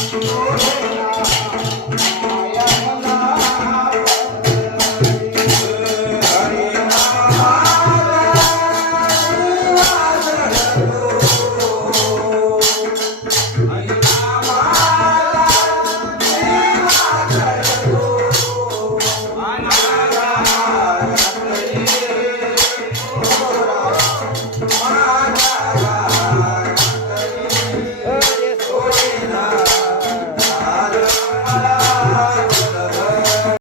Thank you.